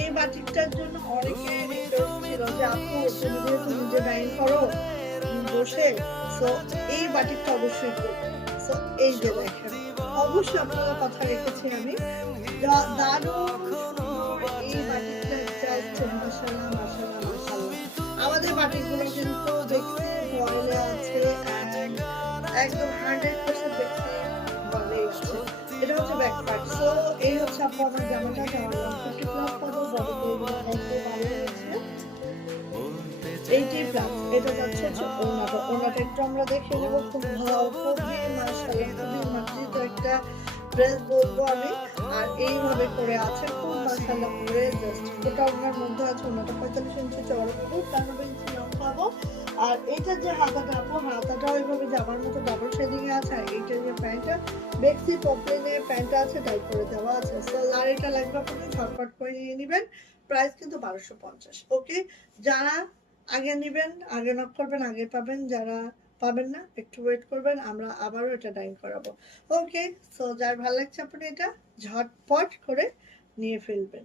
এই বাটিকটার জন্য অনেকে রিকোয়েস্ট ছিল যে আপু তুমি যেহেতু নিজে ডাইন করো বসে, সো এই বাটিকটা অবশ্যই করবে। সো এই যে দেখেন, অবশ্যই আপনাদের কথা রেখেছি আমি। দারুণ সুন্দর এই বাটিকটা জাস্ট মাশাআল্লাহ মাশাআল্লাহ মাশাআল্লাহ। আমাদের বাটিকগুলো কিন্তু বেক্সি ফয়েলে আছে এন্ড একদম 100% বেক্সি ফয়েলেই আছে। এটা হচ্ছে ব্যাক পার্ট। সো এই হচ্ছে আপু আমার জামাটা, জামার লং 50 প্লাস পাবো, বডি এগুলো কত ভালো হয়েছে 80 প্লাস। এটা যাচ্ছে হচ্ছে ওড়নাটা, ওড়নাটা একটু আমরা দেখে নেব। খুব খুবই মাশাআল্লাহ খুবই মার্জিত একটা ড্রেস বলবো আমি। আর এইভাবে করে আছে খুব মাশাআল্লাহ করে, জাস্ট গোটা ওড়নার মধ্যে আছে। ওড়নাটা 45 ইঞ্চি চওড়া পাবো, 15 ইঞ্চি লং পাবো। আর এটা যে হাতাটা আপু, হাতাটাও এইভাবে জামার মতো ডাবল শেডিং এ আছে। আর এইটা যে প্যান্টটা বেক্সি পপলিনের প্যান্টটা আছে, টাইপ করে দেওয়া আছে। সো আর এটা লাগবে আপনি ঝটপট করে নিয়ে নেবেন। প্রাইস কিন্তু 1250। ওকে, যারা আগে নিবেন, আগে নক করবেন, আগে পাবেন। যারা পাবেন না একটু ওয়েট করবেন, আমরা আবারও এটা ডাইন করাবো। ওকে, সো যার ভালো লাগছে আপনি এটা ঝটপট করে নিয়ে ফেলবেন।